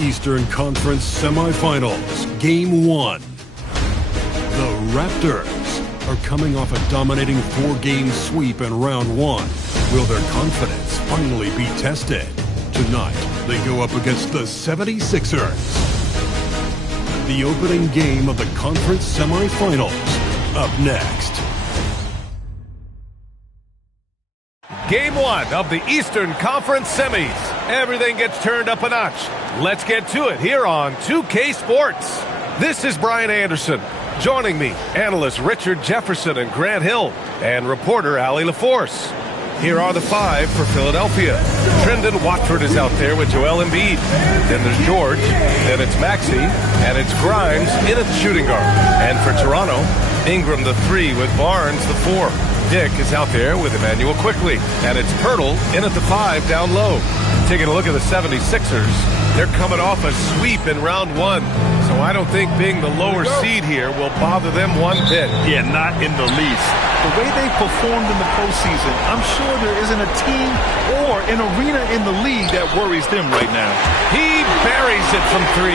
Eastern Conference Semifinals, Game 1. The Raptors are coming off a dominating 4-game sweep in Round 1. Will their confidence finally be tested? Tonight, they go up against the 76ers. The opening game of the conference semifinals, up next. Game 1 of the Eastern Conference Semis. Everything gets turned up a notch. Let's get to it here on 2K Sports. This is Brian Anderson. Joining me, analysts Richard Jefferson and Grant Hill, and reporter Allie LaForce. Here are the 5 for Philadelphia. Trendon Watford is out there with Joel Embiid. Then there's George. Then it's Maxey. And it's Grimes in at the shooting guard. And for Toronto, Ingram the 3 with Barnes the 4. Dick is out there with Emmanuel Quickly. And it's Pirtle in at the 5 down low. Taking a look at the 76ers, they're coming off a sweep in Round 1. So I don't think being the lower seed here will bother them one bit. Yeah, not in the least. The way they performed in the postseason, I'm sure there isn't a team or an arena in the league that worries them right now. He buries it from 3.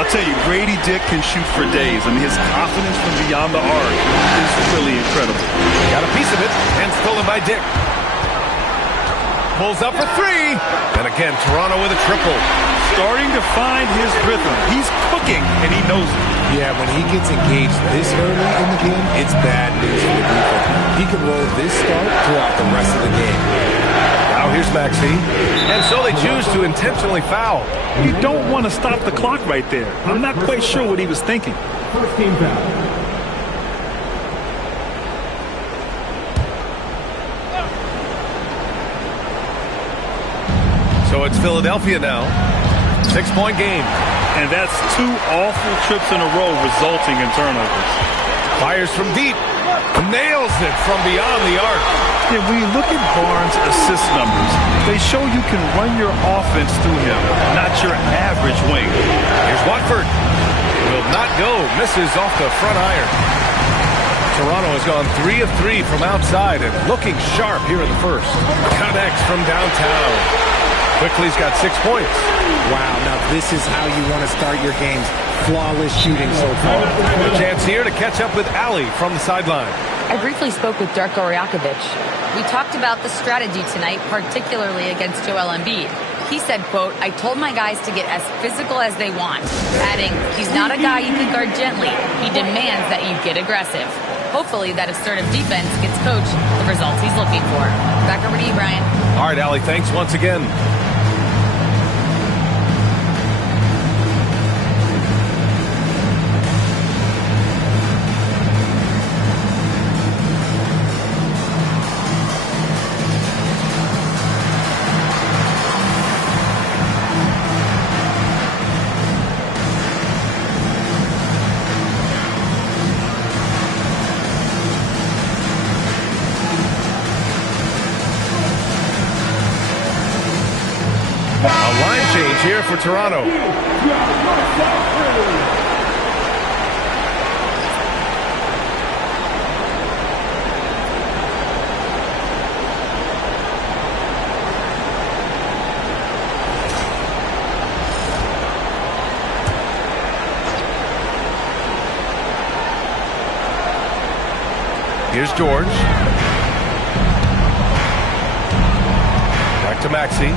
I'll tell you, Grady Dick can shoot for days. I mean, his confidence from beyond the arc is really incredible. Got a piece of it, and stolen by Dick. Pulls up for 3. And again, Toronto with a triple. Starting to find his rhythm. He's cooking, and he knows it. Yeah, when he gets engaged this early in the game, it's bad news for the defense. He can roll this start throughout the rest of the game. Now here's Maxey. And so they choose to intentionally foul. You don't want to stop the clock right there. I'm not quite sure what he was thinking. First game foul. So it's Philadelphia now. 6-point game. And that's 2 awful trips in a row resulting in turnovers. Fires from deep. Nails it from beyond the arc. Yeah, when you look at Barnes' assist numbers, they show you can run your offense through him, not your average wing. Here's Watford. Will not go. Misses off the front iron. Toronto has gone 3 of 3 from outside and looking sharp here in the first. Connects from downtown. Quickly's got 6 points. Wow, now this is how you want to start your games. Flawless shooting so far. A chance here to catch up with Allie from the sideline. I briefly spoke with Darko Rajakovic. We talked about the strategy tonight, particularly against Joel Embiid. He said, quote, "I told my guys to get as physical as they want," adding, "He's not a guy you can guard gently. He demands that you get aggressive." Hopefully that assertive defense gets Coach the results he's looking for. Back over to you, Brian. All right, Allie, thanks once again. A line change here for Toronto. Here's George. Back to Maxey.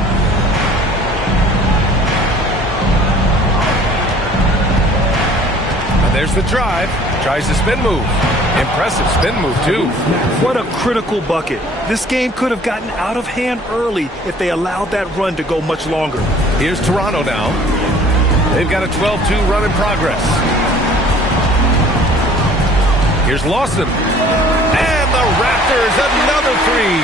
There's the drive. Tries the spin move. Impressive spin move, too. What a critical bucket. This game could have gotten out of hand early if they allowed that run to go much longer. Here's Toronto now. They've got a 12-2 run in progress. Here's Lawson. And the Raptors, another 3.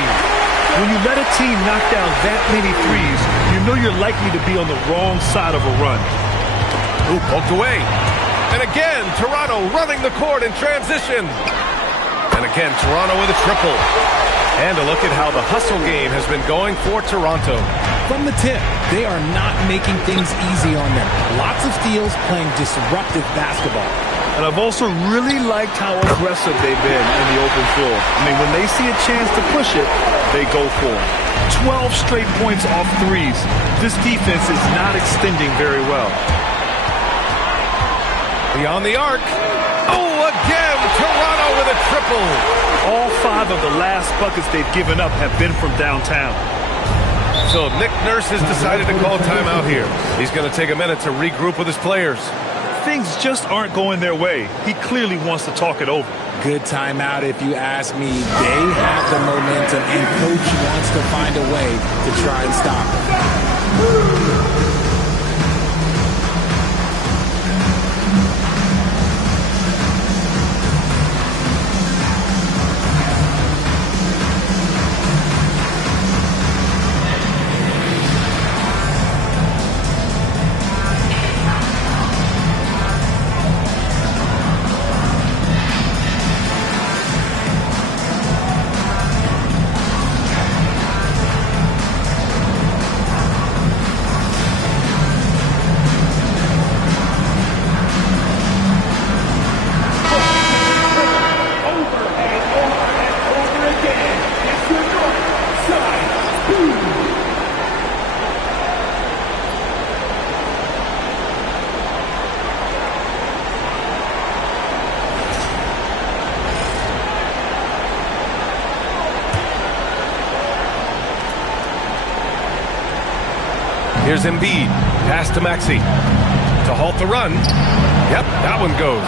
When you let a team knock down that many threes, you know you're likely to be on the wrong side of a run. Ooh, poked away. And again, Toronto running the court in transition. And again, Toronto with a triple. And a look at how the hustle game has been going for Toronto. From the tip, they are not making things easy on them. Lots of steals, playing disruptive basketball. And I've also really liked how aggressive they've been in the open floor. I mean, when they see a chance to push it, they go for it. 12 straight points off threes. This defense is not extending very well. Beyond the arc. Oh, again, Toronto with a triple. All 5 of the last buckets they've given up have been from downtown. So Nick Nurse has decided to call timeout here. He's going to take a minute to regroup with his players. Things just aren't going their way. He clearly wants to talk it over. Good timeout if you ask me. They have the momentum, and coach wants to find a way to try and stop them. Here's Embiid. Pass to Maxey. To halt the run. Yep, that one goes.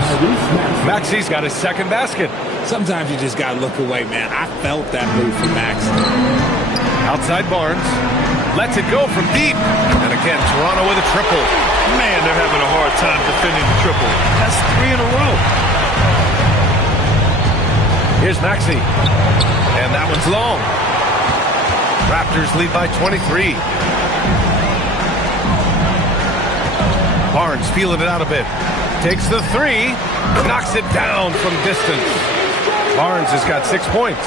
Maxey's got his second basket. Sometimes you just got to look away, man. I felt that move from Maxey. Outside Barnes. Lets it go from deep. And again, Toronto with a triple. Man, they're having a hard time defending the triple. That's 3 in a row. Here's Maxey. And that one's long. Raptors lead by 23. Barnes feeling it out a bit. Takes the 3. Knocks it down from distance. Barnes has got 6 points.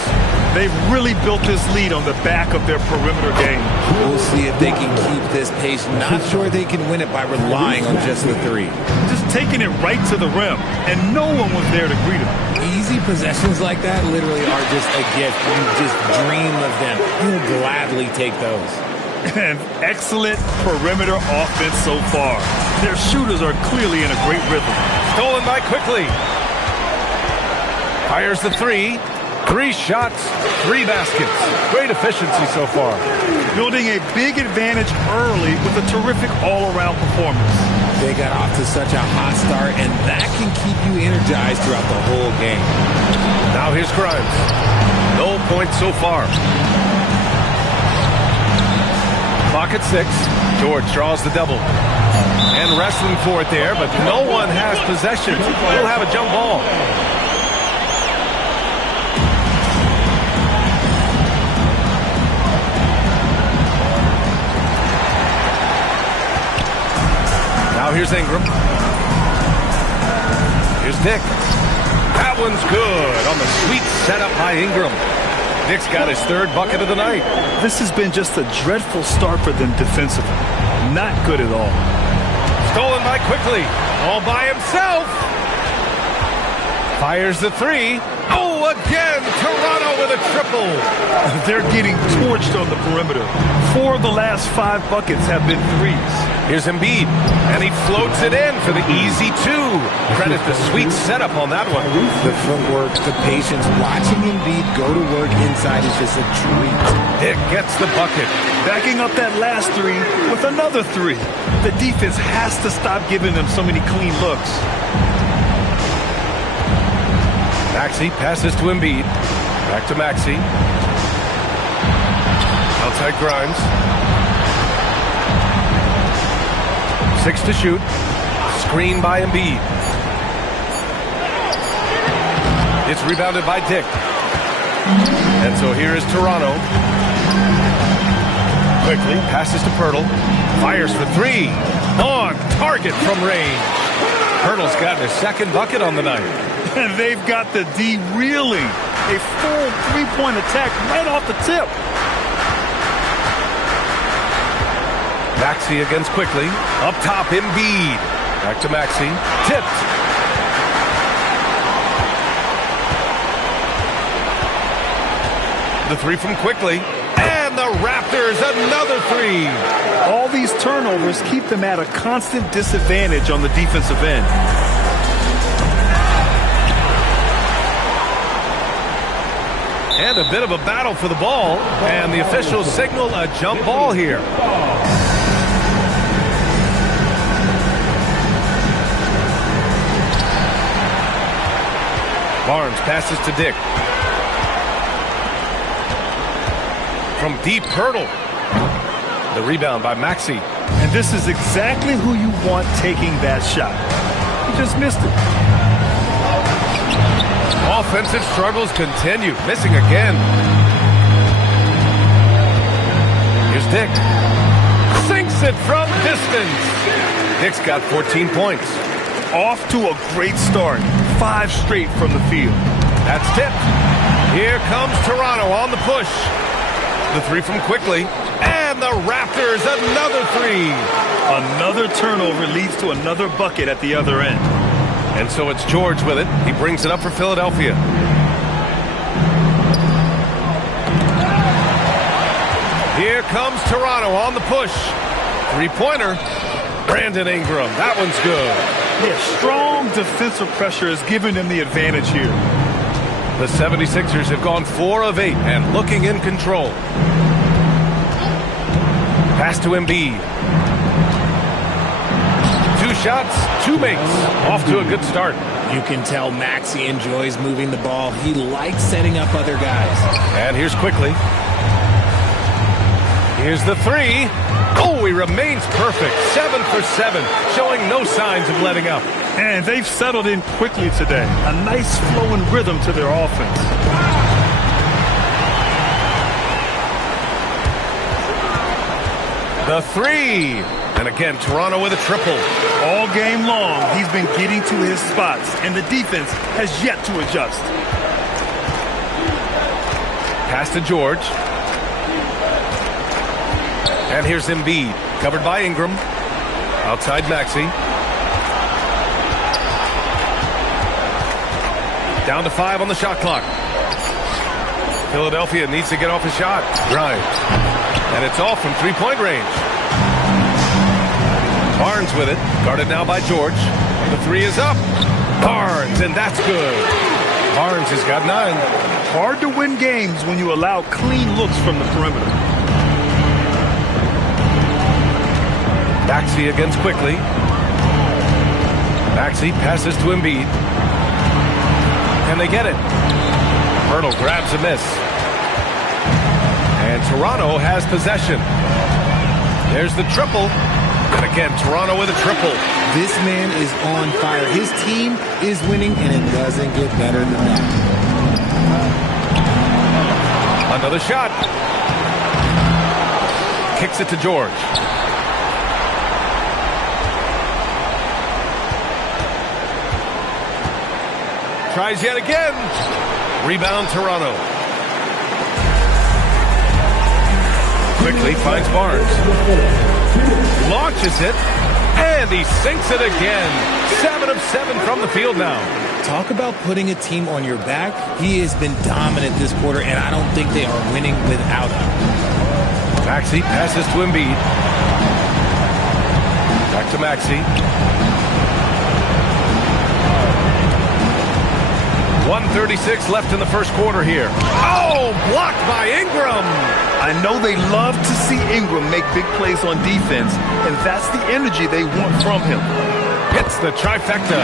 They've really built this lead on the back of their perimeter game. We'll see if they can keep this pace. Not sure they can win it by relying on just the 3. Just taking it right to the rim, and no one was there to greet him. Easy possessions like that literally are just a gift. You just dream of them. You'll gladly take those. An excellent perimeter offense so far. Their shooters are clearly in a great rhythm. Stolen by Quickly. Fires the 3. 3 shots, 3 baskets. Great efficiency so far. Building a big advantage early with a terrific all-around performance. They got off to such a hot start, and that can keep you energized throughout the whole game. Now here's Grimes. No points so far. Clock at 6. George draws the double. And wrestling for it there, but no one has possession. We'll have a jump ball. Now here's Ingram. Here's Nick. That one's good on the sweet setup by Ingram. Nick's got his 3rd bucket of the night. This has been just a dreadful start for them defensively. Not good at all. Stolen by Quickly. All by himself. Fires the 3. Oh, again, Toronto with a triple. They're getting torched on the perimeter. 4 of the last 5 buckets have been 3s. Here's Embiid, and he floats it in for the easy 2. Credit the sweet setup on that one. The footwork, the patience, watching Embiid go to work inside is just a treat. Dick gets the bucket. Backing up that last 3 with another 3. The defense has to stop giving them so many clean looks. Maxey passes to Embiid. Back to Maxey. Outside Grimes. 6 to shoot. Screen by Embiid. It's rebounded by Dick. And so here is Toronto. Quickly passes to Pirtle. Fires for 3. On target from range. Pirtle's got his 2nd bucket on the night. And they've got the D reeling. A full 3-point attack right off the tip. Maxey against Quickly. Up top, Embiid. Back to Maxey. Tipped. The 3 from Quickly. And the Raptors another three. All these turnovers keep them at a constant disadvantage on the defensive end. And a bit of a battle for the ball, and the officials signal a jump ball here. Barnes passes to Dick. From deep, Hurdle. The rebound by Maxey. And this is exactly who you want taking that shot. He just missed it. Offensive struggles continue. Missing again. Here's Dick. Sinks it from distance. Dick's got 14 points. Off to a great start. 5 straight from the field. That's tipped. Here comes Toronto on the push. The three from Quickly. And the Raptors another three. Another turnover leads to another bucket at the other end. And so it's George with it. He brings it up for Philadelphia. Here comes Toronto on the push. Three-pointer. Brandon Ingram. That one's good. Yeah, strong defensive pressure is giving them the advantage here. The 76ers have gone 4 of 8 and looking in control. Pass to Embiid. 2 shots, 2 makes. Off to a good start. You can tell Maxey enjoys moving the ball. He likes setting up other guys. And here's Quickly. Here's the three. Oh, he remains perfect. 7 for 7, showing no signs of letting up. And they've settled in quickly today. A nice flowing rhythm to their offense. The three. And again, Toronto with a triple. All game long, he's been getting to his spots, and the defense has yet to adjust. Pass to George. And here's Embiid, covered by Ingram. Outside Maxey. Down to 5 on the shot clock. Philadelphia needs to get off a shot. Grimes. And it's off from three-point range. Barnes with it. Guarded now by George. The three is up. Barnes, and that's good. Barnes has got 9. Hard to win games when you allow clean looks from the perimeter. Maxey against Quickly. Maxey passes to Embiid. Can they get it? Hurdle grabs a miss. And Toronto has possession. There's the triple. And again, Toronto with a triple. This man is on fire. His team is winning, and it doesn't get better than that. Another shot. Kicks it to George. Tries yet again. Rebound Toronto. Quickly finds Barnes. Launches it. And he sinks it again. 7 of 7 from the field now. Talk about putting a team on your back. He has been dominant this quarter, and I don't think they are winning without him. Maxey passes to Embiid. Back to Maxey. 1:36 left in the first quarter here. Oh, blocked by Ingram. I know they love to see Ingram make big plays on defense, and that's the energy they want from him. Hits the trifecta.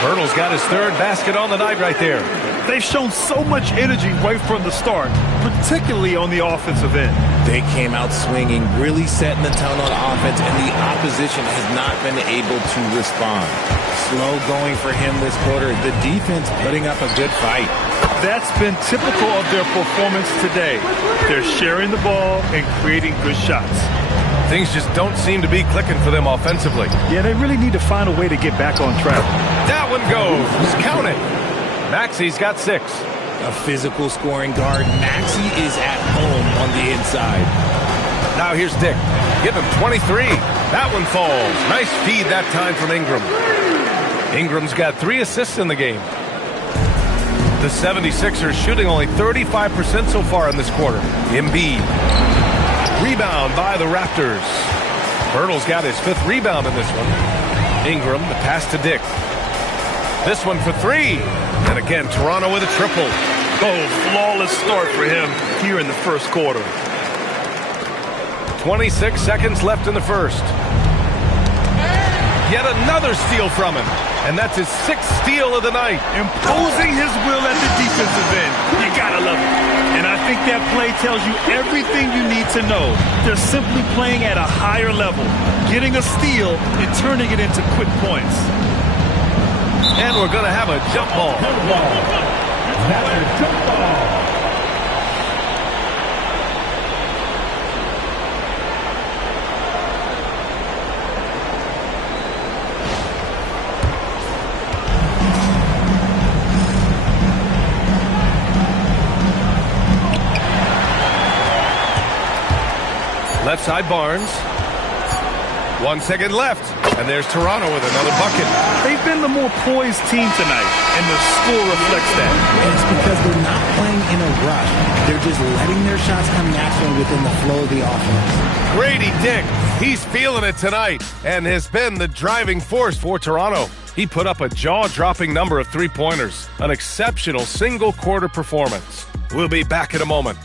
Hurdle's got his 3rd basket on the night right there. They've shown so much energy right from the start, particularly on the offensive end. They came out swinging, really setting the tone on offense, and the opposition has not been able to respond. Slow going for him this quarter. The defense putting up a good fight. That's been typical of their performance today. They're sharing the ball and creating good shots. Things just don't seem to be clicking for them offensively. Yeah, they really need to find a way to get back on track. That one goes. Count it. Maxey's got 6. A physical scoring guard. Maxey is at home on the inside. Now here's Dick. Give him 23. That one falls. Nice feed that time from Ingram. Ingram's got 3 assists in the game. The 76ers shooting only 35% so far in this quarter. Embiid. rebound by the Raptors. Bertle's got his 5th rebound in this one. Ingram, the pass to Dick. This one for 3. And again, Toronto with a triple. Oh, flawless start for him here in the first quarter. 26 seconds left in the first. Yet another steal from him. And that's his 6th steal of the night. Imposing his will at the defensive end. You gotta love it. And I think that play tells you everything you need to know. They're simply playing at a higher level, getting a steal and turning it into quick points. And we're going to have a jump ball. That's a jump ball. Left side Barnes. 1 second left. And there's Toronto with another bucket. They've been the more poised team tonight, and the score reflects that. And it's because they're not playing in a rush. They're just letting their shots come naturally within the flow of the offense. Grady Dick, he's feeling it tonight and has been the driving force for Toronto. He put up a jaw-dropping number of 3-pointers. An exceptional single-quarter performance. We'll be back in a moment.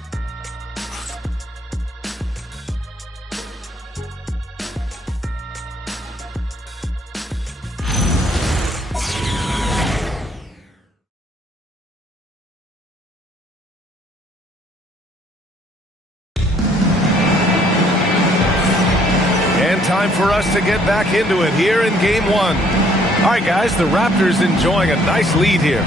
Time for us to get back into it here in Game 1. All right, guys, the Raptors enjoying a nice lead here.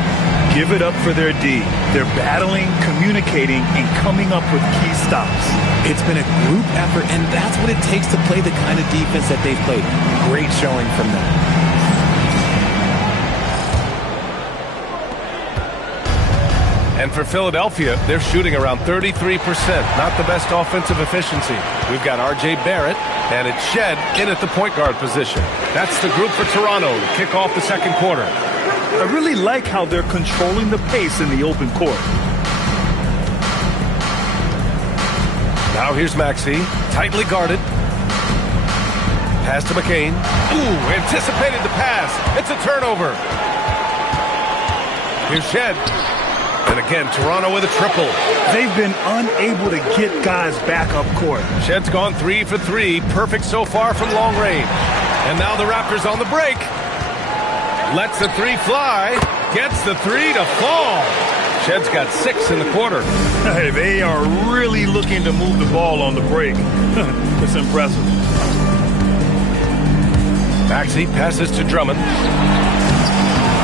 Give it up for their D. They're battling, communicating, and coming up with key stops. It's been a group effort, and that's what it takes to play the kind of defense that they've played. Great showing from them. And for Philadelphia, they're shooting around 33%. Not the best offensive efficiency. We've got R.J. Barrett, and it's Shed in at the point guard position. That's the group for Toronto to kick off the second quarter. I really like how they're controlling the pace in the open court. Now here's Maxey, tightly guarded. Pass to McCain. Ooh, anticipated the pass. It's a turnover. Here's Shed. And again, Toronto with a triple. They've been unable to get guys back up court. Shed's gone 3 for 3. Perfect so far from long range. And now the Raptors on the break. Lets the 3 fly. Gets the 3 to fall. Shed's got 6 in the quarter. Hey, they are really looking to move the ball on the break. It's impressive. Maxey passes to Drummond.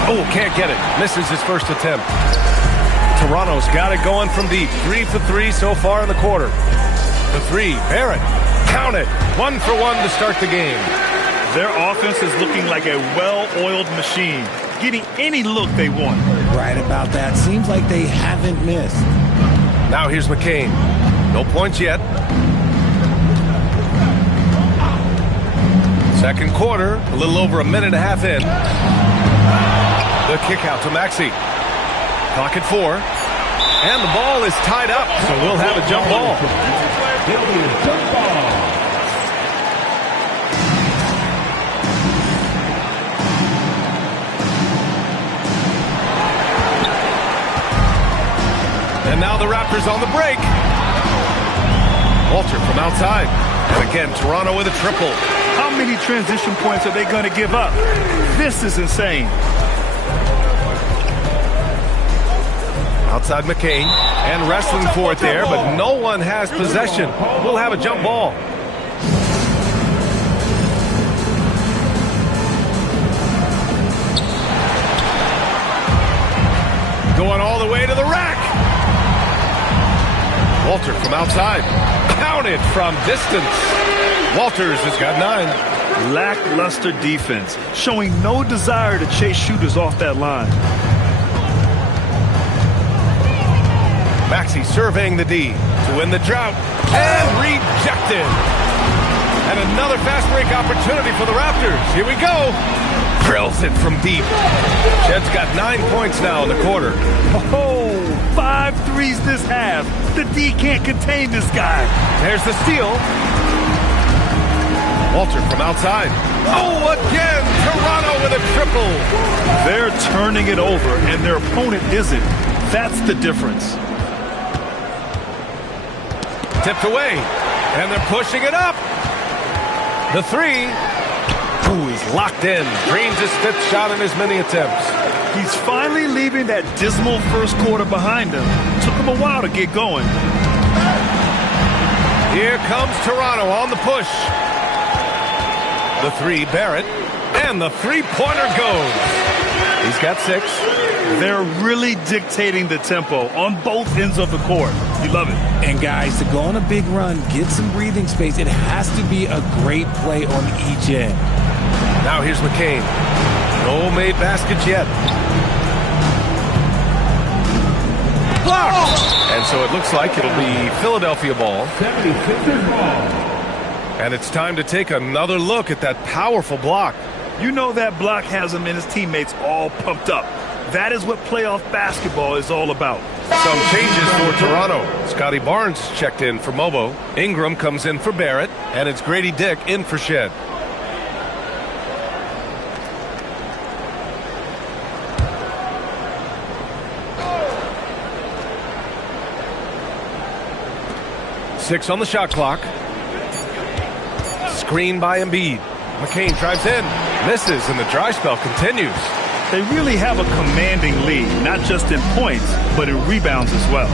Oh, can't get it. Misses his first attempt. Toronto's got it going from deep. 3 for 3 so far in the quarter. The 3, Barrett. Count it. 1 for 1 to start the game. Their offense is looking like a well-oiled machine, getting any look they want. Right about that. Seems like they haven't missed. Now here's McCain. No points yet. Second quarter, a little over a minute and a half in. The kick out to Maxey. Clock at 4. And the ball is tied up, so we'll have a jump ball. And now the Raptors on the break. Walter from outside. And again, Toronto with a triple. How many transition points are they going to give up? This is insane. Outside McCain, and wrestling for it there, but no one has possession. We'll have a jump ball. Going all the way to the rack. Walter from outside. Counted from distance. Walters has got 9. Lackluster defense, showing no desire to chase shooters off that line. Maxey surveying the D to win the drought, and rejected. And another fast break opportunity for the Raptors. Here we go. Drills it from deep. Shed's got 9 points now in the quarter. Oh, 5 5 threes this half. The D can't contain this guy. There's the steal. Walter from outside. Oh, again, Toronto with a triple. They're turning it over, and their opponent isn't. That's the difference. Tipped away, and they're pushing it up. The three. Ooh, he's locked in. Dreams his 5th shot in as many attempts. He's finally leaving that dismal first quarter behind him. Took him a while to get going. Here comes Toronto on the push. The three, Barrett, and the three-pointer goes. He's got 6. They're really dictating the tempo on both ends of the court. You love it. And guys, to go on a big run, get some breathing space, it has to be a great play on each end. Now here's McCain. No made baskets yet. Blocked! And so it looks like it'll be Philadelphia ball. 76ers ball. And it's time to take another look at that powerful block. You know that block has him and his teammates all pumped up. That is what playoff basketball is all about. Some changes for Toronto. Scotty Barnes checked in for Mobo. Ingram comes in for Barrett. And it's Grady Dick in for Shed. Six on the shot clock. Screen by Embiid. McCain drives in, misses, and the dry spell continues. They really have a commanding lead, not just in points, but in rebounds as well.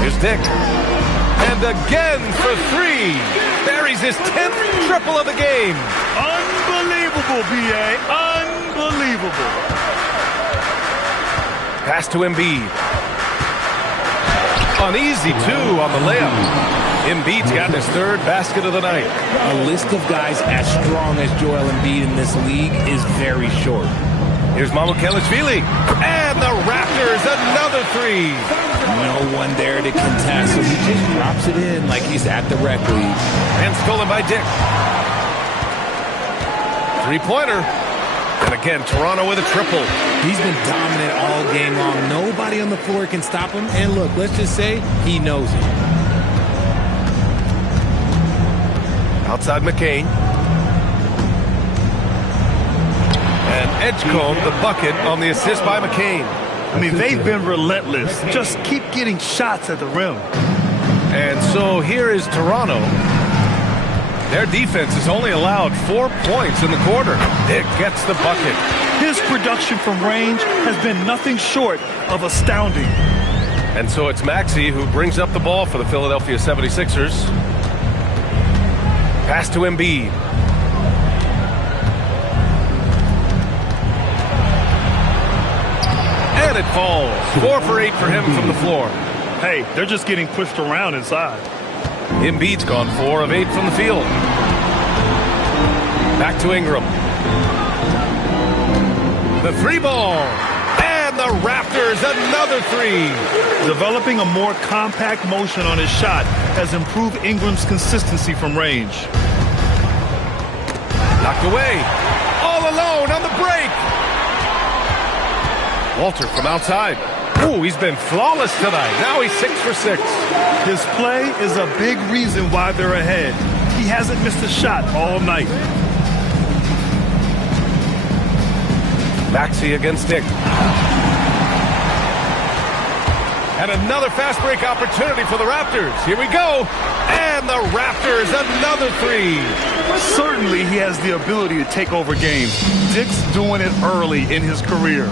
Here's Dick. And again for 3. Buries his 10th triple of the game. Unbelievable, B.A. Unbelievable. Pass to Embiid. An easy 2 on the layup. Embiid's got his 3rd basket of the night. A list of guys as strong as Joel Embiid in this league is very short. Here's Mamukelashvili. And the Raptors, another 3. No one there to contest, so he just drops it in like he's at the rec league. And stolen by Dick. 3-pointer. And again, Toronto with a triple. He's been dominant all game long. Nobody on the floor can stop him. And look, let's just say he knows it. Outside McCain. And Edgecombe, the bucket on the assist by McCain. I mean, they've been relentless. Just keep getting shots at the rim. And so here is Toronto. Their defense has only allowed 4 points in the quarter. Dick gets the bucket. His production from range has been nothing short of astounding. And so it's Maxey who brings up the ball for the Philadelphia 76ers. Pass to Embiid. And it falls. 4 for 8 for him from the floor. Hey, they're just getting pushed around inside. Embiid's gone 4 of 8 from the field. Back to Ingram. The 3 ball. And the Raptors, another 3. Developing a more compact motion on his shot has improved Ingram's consistency from range. Knocked away. All alone on the break. Walter from outside. Ooh, he's been flawless tonight. Now he's 6 for 6. His play is a big reason why they're ahead. He hasn't missed a shot all night. Maxey against Dick. And another fast break opportunity for the Raptors. Here we go. And the Raptors, another 3. Certainly he has the ability to take over games. Dick's doing it early in his career.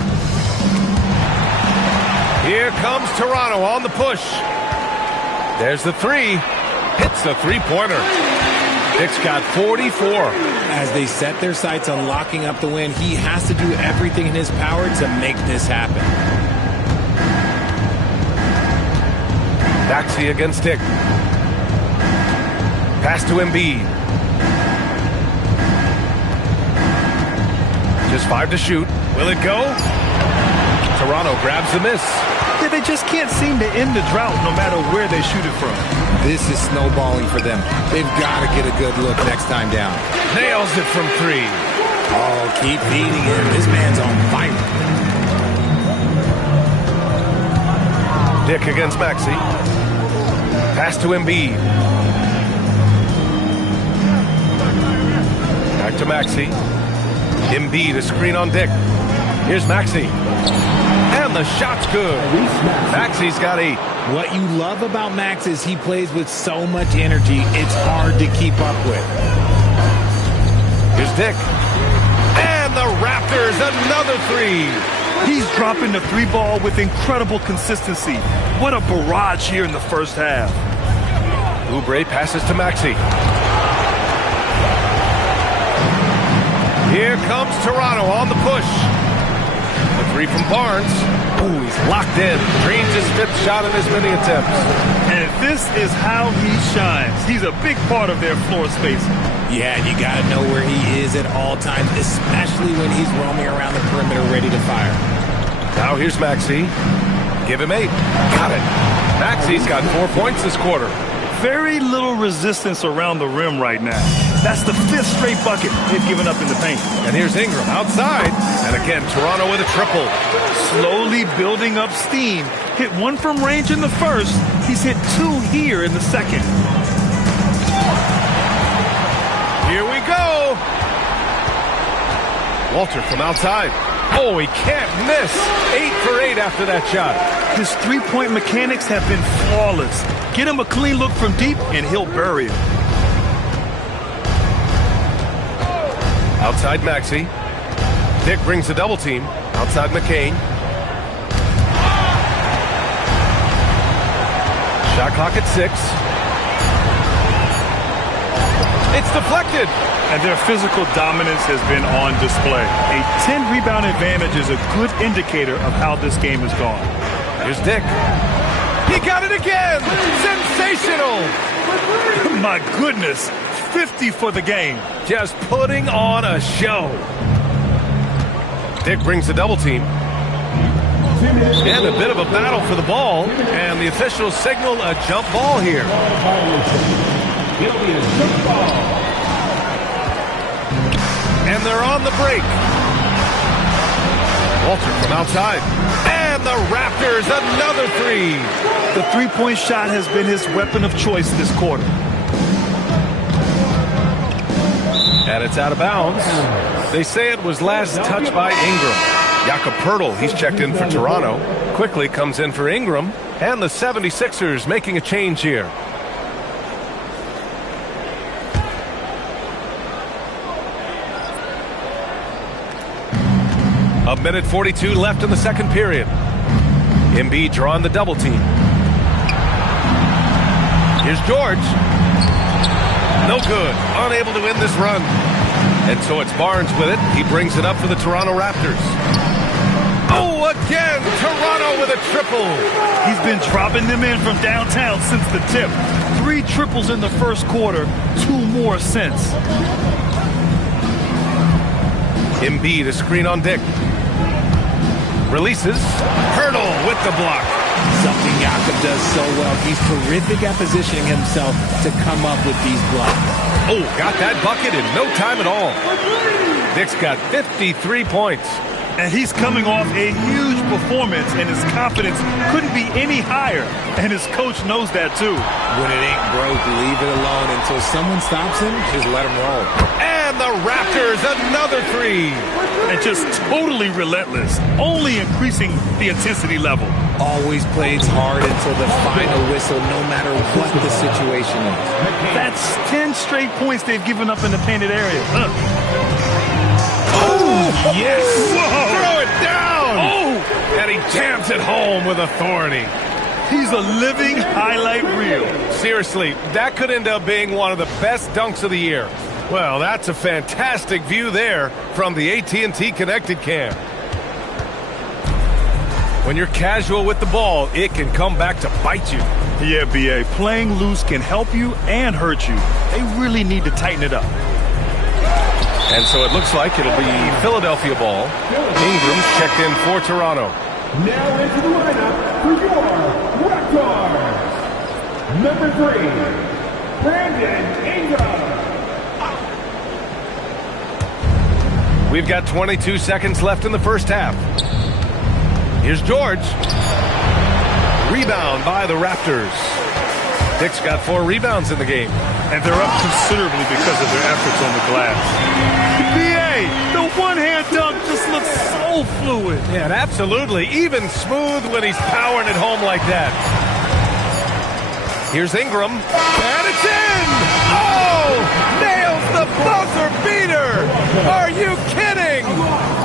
Here comes Toronto on the push. There's the 3. Hits the 3-pointer. Dick's got 44. As they set their sights on locking up the win, he has to do everything in his power to make this happen. Maxey against Dick. Pass to Embiid. Just 5 to shoot. Will it go? Toronto grabs the miss. Yeah, they just can't seem to end the drought no matter where they shoot it from. This is snowballing for them. They've got to get a good look next time down. Nails it from 3. Oh, keep feeding him. This man's on fire. Dick against Maxey. Pass to Embiid. Back to Maxey. Embiid, a screen on Dick. Here's Maxey. And the shot's good. Maxey's got 8. What you love about Max is he plays with so much energy, it's hard to keep up with. Here's Dick. And the Raptors, another 3. He's dropping the 3 ball with incredible consistency. What a barrage here in the first half. Oubre passes to Maxey. Here comes Toronto on the push. The 3 from Barnes. Ooh, he's locked in. Drains his 5th shot in as many attempts. And this is how he shines. He's a big part of their floor spacing. Yeah, you got to know where he is at all times, especially when he's roaming around the perimeter ready to fire. Now here's Maxey. Give him 8. Got it. Maxey's got 4 points this quarter. Very little resistance around the rim right now. That's the 5th straight bucket they've given up in the paint. And here's Ingram outside. And again, Toronto with a triple. Slowly building up steam. Hit 1 from range in the first. He's hit 2 here in the second. Here we go. Walter from outside. Oh, he can't miss. 8 for 8 after that shot. His 3-point mechanics have been flawless. Get him a clean look from deep, and he'll bury it. Outside Maxey. Dick brings the double team. Outside McCain. Shot clock at 6. It's deflected. And their physical dominance has been on display. A 10-rebound advantage is a good indicator of how this game has gone. Here's Dick. He got it again! Sensational! My goodness, 50 for the game. Just putting on a show. Dick brings the double team. And a bit of a battle for the ball. And the officials signal a jump ball here. And they're on the break. Walter from outside. And the Raptors, another 3. The 3-point shot has been his weapon of choice this quarter. And it's out of bounds. They say it was last touched by Ingram. Jakob Poeltl, he's checked in for Toronto. Quickly comes in for Ingram. And the 76ers making a change here. A minute 42 left in the second period. Embiid drawing the double team. Here's George. No good. Unable to win this run. And so it's Barnes with it. He brings it up for the Toronto Raptors. Oh, again! Toronto with a triple. He's been dropping them in from downtown since the tip. 3 triples in the first quarter, 2 more since. Embiid, a screen on Dick. Releases. Poeltl with the block. Something Jakob does so well. He's terrific at positioning himself to come up with these blocks. Oh, got that bucket in no time at all. Dick's got 53 points. And he's coming off a huge performance, and his confidence couldn't be any higher. And his coach knows that, too. When it ain't broke, leave it alone. Until someone stops him, just let him roll. And the Raptors, another 3. And just totally relentless, only increasing the intensity level. Always plays hard until the final whistle, no matter what the situation is. That's 10 straight points they've given up in the painted area. Oh, yes! Whoa. Throw it down! Oh! And he jams it home with authority. He's a living highlight reel. Seriously, that could end up being one of the best dunks of the year. Well, that's a fantastic view there from the AT&T Connected Cam. When you're casual with the ball, it can come back to bite you. Yeah, B.A., playing loose can help you and hurt you. They really need to tighten it up. And so it looks like it'll be Philadelphia ball. Ingram's checked in for Toronto. Now into the lineup for your Raptors. Number 3, Brandon Ingram. We've got 22 seconds left in the first half. Here's George. Rebound by the Raptors. Dick's got 4 rebounds in the game. And they're up considerably because of their efforts on the glass. BA, the one-hand dunk just looks so fluid. Yeah, and absolutely. Even smooth when he's powering it home like that. Here's Ingram. And it's in! Oh! Nails the buzzer beater! Are you kidding?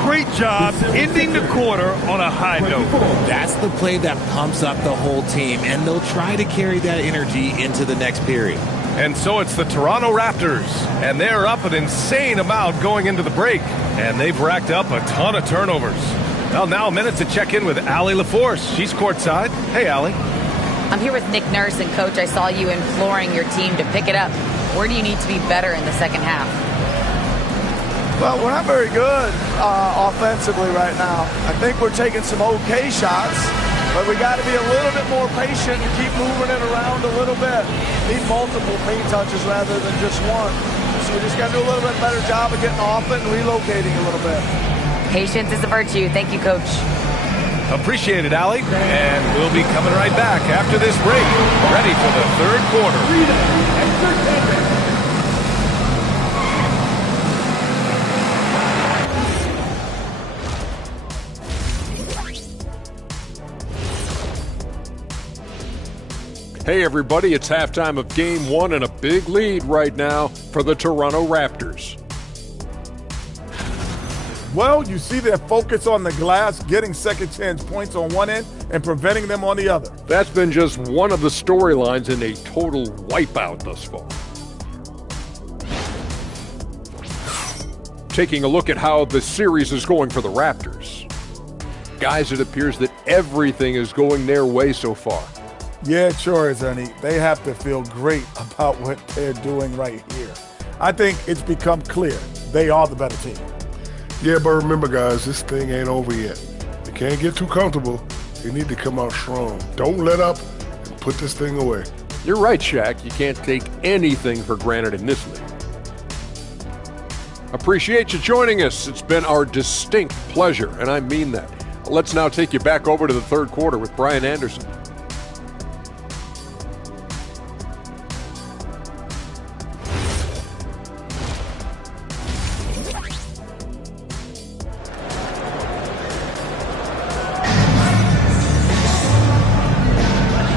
Great job ending the quarter on a high note. That's the play that pumps up the whole team, and they'll try to carry that energy into the next period. And so it's the Toronto Raptors, and they're up an insane amount going into the break, and they've racked up a ton of turnovers. Well, now a minute to check in with Allie LaForce. She's courtside. Hey, Allie. I'm here with Nick Nurse, and Coach, I saw you imploring your team to pick it up. Where do you need to be better in the second half? Well, we're not very good offensively right now. I think we're taking some okay shots, but we got to be a little bit more patient and keep moving it around a little bit. Need multiple paint touches rather than just one. So we just got to do a little bit better job of getting off it and relocating a little bit. Patience is a virtue. Thank you, Coach. Appreciate it, Allie. And we'll be coming right back after this break, ready for the third quarter. Hey everybody, it's halftime of Game 1 and a big lead right now for the Toronto Raptors. Well, you see their focus on the glass, getting second chance points on one end and preventing them on the other. That's been just one of the storylines in a total wipeout thus far. Taking a look at how the series is going for the Raptors. Guys, it appears that everything is going their way so far. Yeah, it sure is, Ernie. They have to feel great about what they're doing right here. I think it's become clear they are the better team. Yeah, but remember, guys, this thing ain't over yet. You can't get too comfortable. You need to come out strong. Don't let up and put this thing away. You're right, Shaq. You can't take anything for granted in this league. Appreciate you joining us. It's been our distinct pleasure, and I mean that. Let's now take you back over to the third quarter with Brian Anderson.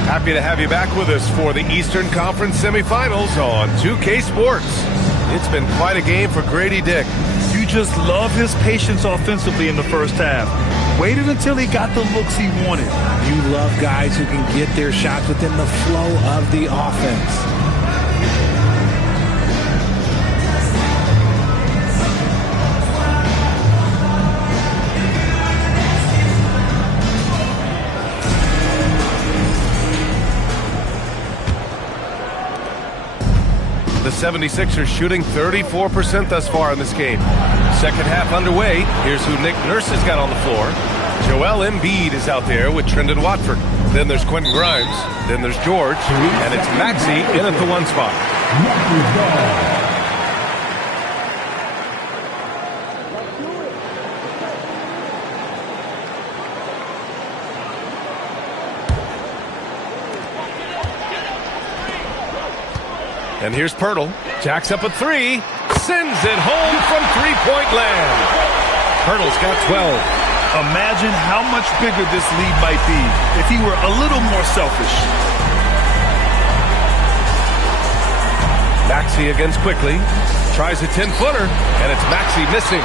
Happy to have you back with us for the Eastern Conference Semifinals on 2K Sports. It's been quite a game for Grady Dick. You just love his patience offensively in the first half. Waited until he got the looks he wanted. You love guys who can get their shots within the flow of the offense. The 76ers shooting 34% thus far in this game. Second half underway. Here's who Nick Nurse has got on the floor. Joel Embiid is out there with Trendon Watford. Then there's Quentin Grimes. Then there's George. And it's Maxey in at the 1 spot. And here's Pirtle. Jacks up a 3. Sends it home from three-point land. Pirtle's got 12. Imagine how much bigger this lead might be if he were a little more selfish. Maxey against Quickly. Tries a 10-footer, and it's Maxey missing.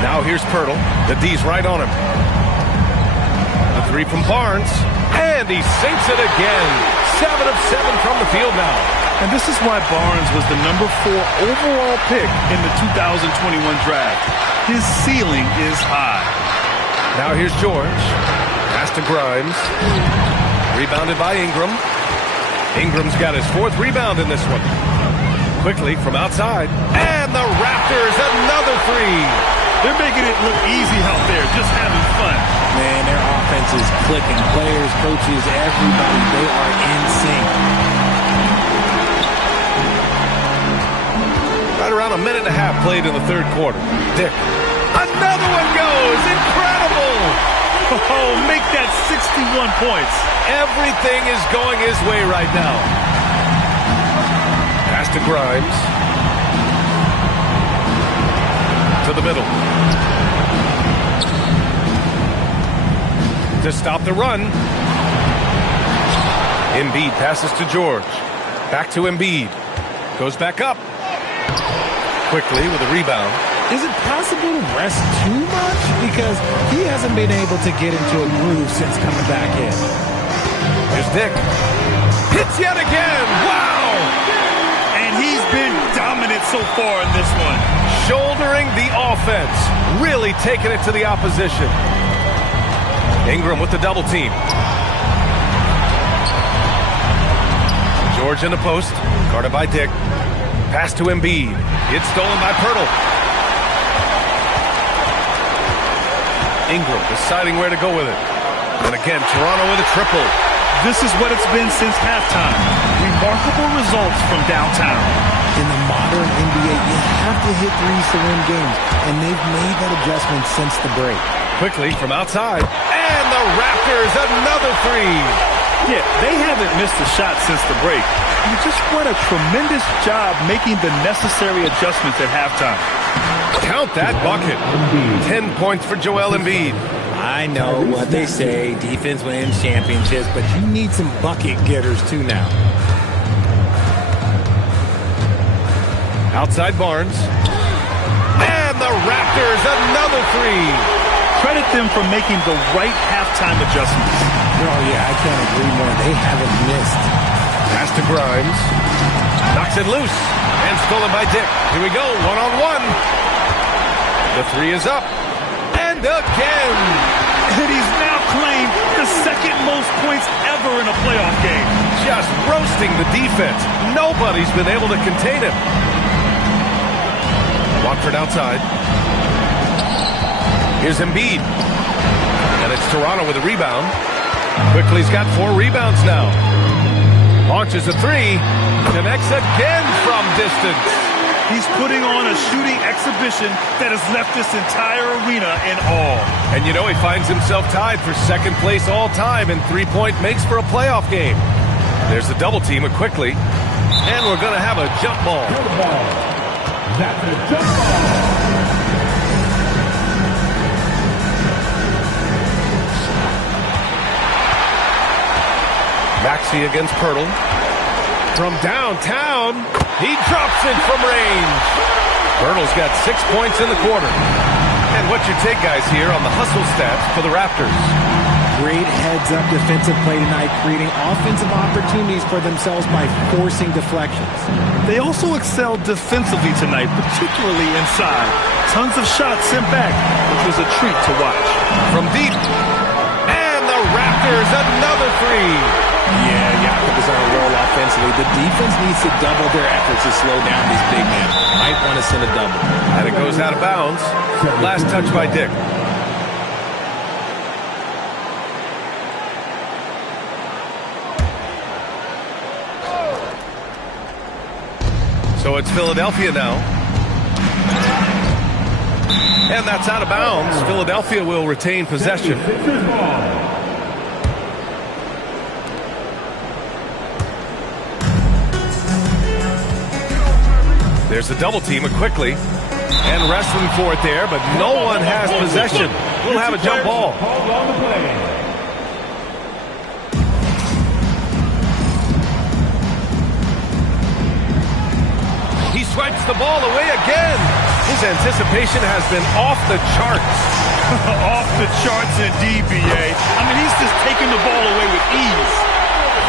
Now here's Pirtle. The D's right on him. The 3 from Barnes. And he sinks it again. 7 of 7 from the field now. And this is why Barnes was the number 4 overall pick in the 2021 draft. His ceiling is high. Now here's George. Pass to Grimes. Rebounded by Ingram. Ingram's got his 4th rebound in this one. Quickly from outside. And the Raptors, another 3. They're making it look easy out there, just having fun. Man, their offense is clicking. Players, coaches, everybody, they are in sync. Right around a minute and a half played in the third quarter. Dick. Another one goes. Incredible. had 61 points. Everything is going his way right now. Pass to Grimes. To the middle. To stop the run. Embiid passes to George. Back to Embiid. Goes back up. Quickly with a rebound. Is it possible to rest too much? Because he hasn't been able to get into a groove since coming back in. Here's Dick. Hits yet again. Wow! And he's been dominant so far in this one. Shouldering the offense. Really taking it to the opposition. Ingram with the double team. George in the post. Guarded by Dick. Pass to Embiid. It's stolen by Pirtle. Ingram deciding where to go with it. And again, Toronto with a triple. This is what it's been since halftime. Remarkable results from downtown. In the modern NBA, you have to hit threes to win games, and they've made that adjustment since the break. Quickly from outside. And the Raptors, another three. Yeah, they haven't missed a shot since the break. You just won a tremendous job making the necessary adjustments at halftime. Count that bucket. 10 points for Joel Embiid. I know what they say, defense wins championships, but you need some bucket getters too now. Outside Barnes. And the Raptors, another three. Credit them for making the right halftime adjustments. Oh, yeah, I can't agree more. They haven't missed. Pass to Grimes. Knocks it loose. And stolen by Dick. Here we go, one-on-one. The three is up. And again. And he's now claimed the second most points ever in a playoff game. Just roasting the defense. Nobody's been able to contain him. Watford outside. Here's Embiid. And it's Toronto with a rebound. Quickly's got 4 rebounds now. Launches a three. Connects again from distance. He's putting on a shooting exhibition that has left this entire arena in awe. And you know he finds himself tied for second place all time in three-point makes for a playoff game. There's the double team with Quickly. And we're going to have a jump ball. That's a jump ball. Maxey against Pirtle. From downtown, he drops it from range. Pirtle's got 6 points in the quarter. And what's your take, guys, here on the hustle stats for the Raptors? Great heads-up defensive play tonight, creating offensive opportunities for themselves by forcing deflections. They also excelled defensively tonight, particularly inside. Tons of shots sent back, which was a treat to watch. From deep. And the Raptors, another three. Yeah, Jakob is on a roll offensively. The defense needs to double their efforts to slow down these big men. Might want to send a double. And it goes out of bounds. Last touch by Dick. So it's Philadelphia now. And that's out of bounds. Philadelphia will retain possession. There's the double team Quickly. And wrestling for it there, but no one has possession. We'll have a jump ball. He swipes the ball away again. His anticipation has been off the charts. Off the charts indeed, B.A. I mean, he's just taking the ball away with ease.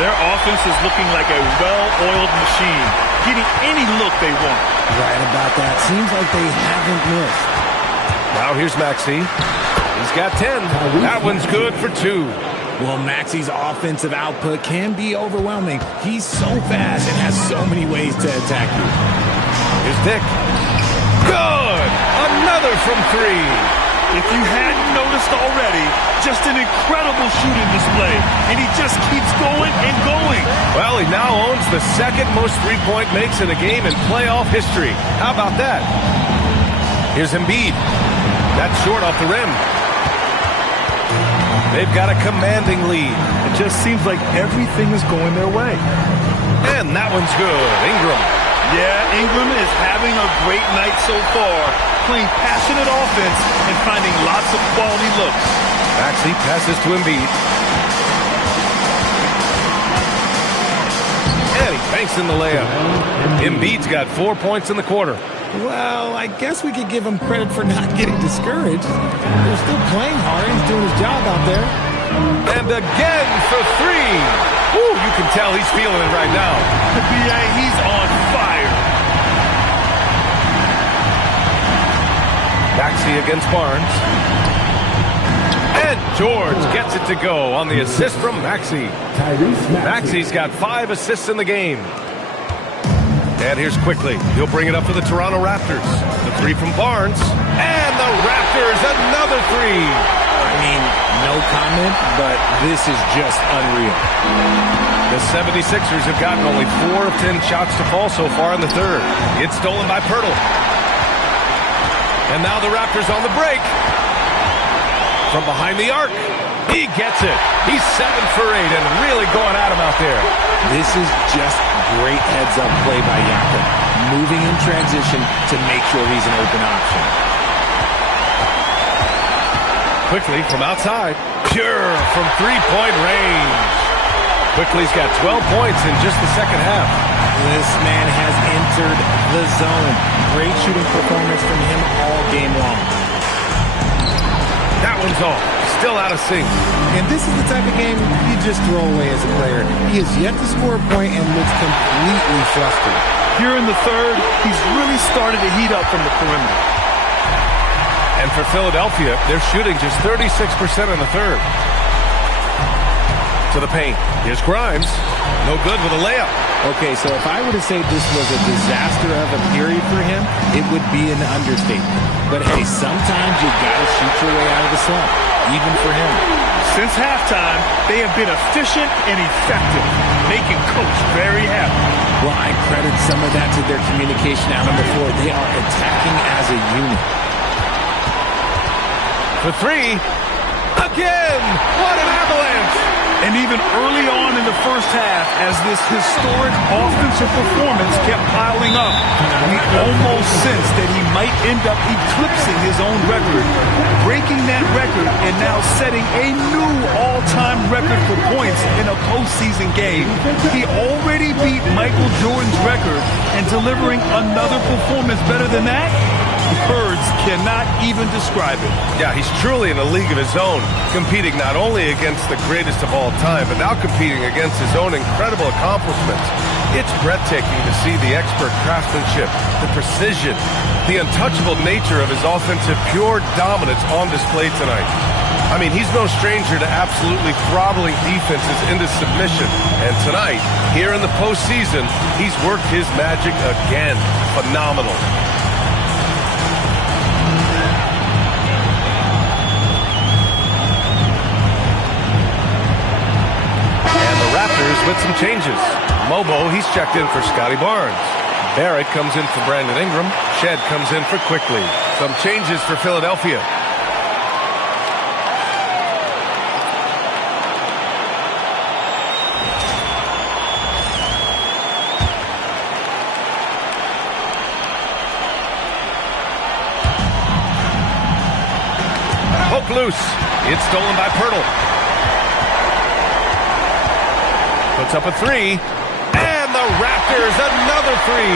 Their offense is looking like a well-oiled machine, getting any look they want. Right about that. Seems like they haven't missed. Now here's Maxey. He's got 10. That one's good for 2. Well, Maxey's offensive output can be overwhelming. He's so fast and has so many ways to attack you. Here's Dick. Good! Another from 3. If you hadn't noticed already, just an incredible shooting display. And he just keeps going and going. Well, he now owns the second most three-point makes in a game in playoff history. How about that? Here's Embiid. That's short off the rim. They've got a commanding lead. It just seems like everything is going their way. And that one's good. Ingram. Yeah, Ingram is having a great night so far, playing passionate offense and finding lots of quality looks. Maxey passes to Embiid. And he banks in the layup. Embiid's got 4 points in the quarter. Well, I guess we could give him credit for not getting discouraged. They're still playing hard. He's doing his job out there. And again for three. Woo, you can tell he's feeling it right now. He's on fire. Maxey against Barnes. And George gets it to go on the assist from Maxey. Maxey's got 5 assists in the game. And here's Quickly. He'll bring it up for the Toronto Raptors. The three from Barnes. And the Raptors, another three. I mean, no comment, but this is just unreal. The 76ers have gotten only 4 of 10 shots to fall so far in the third. It's stolen by Pirtle. And now the Raptors on the break. From behind the arc. He gets it. He's 7 for 8 and really going at him out there. This is just great heads-up play by Jakob. Moving in transition to make sure he's an open option. Quickly from outside. Pure from three-point range. Quickly's got 12 points in just the second half. This man has entered the zone. Great shooting performance from him all game long. That one's off. Still out of sync. And this is the type of game you just throw away as a player. He has yet to score a point and looks completely flustered. Here in the third, he's really started to heat up from the perimeter. And for Philadelphia, they're shooting just 36% in the third. To the paint. Here's Grimes. No good with a layup. Okay, so if I were to say this was a disaster of a period for him, it would be an understatement. But hey, sometimes you gotta shoot your way out of the slump, even for him. Since halftime, they have been efficient and effective, making Coach very happy. Well, I credit some of that to their communication out on the floor. They are attacking as a unit. For three. Again! What an avalanche! And even early on in the first half, as this historic offensive performance kept piling up, we almost sensed that he might end up eclipsing his own record, breaking that record and now setting a new all-time record for points in a postseason game. He already beat Michael Jordan's record, and delivering another performance better than that? Words cannot even describe it. Yeah, he's truly in a league of his own, competing not only against the greatest of all time, but now competing against his own incredible accomplishments. It's breathtaking to see the expert craftsmanship, the precision, the untouchable nature of his offensive pure dominance on display tonight. I mean, he's no stranger to absolutely throttling defenses into submission. And tonight, here in the postseason, he's worked his magic again. Phenomenal. With some changes. Mobo, he's checked in for Scotty Barnes. Barrett comes in for Brandon Ingram. Shed comes in for Quickly. Some changes for Philadelphia. Poke loose. It's stolen by Pirtle. Puts up a three, and the Raptors another three.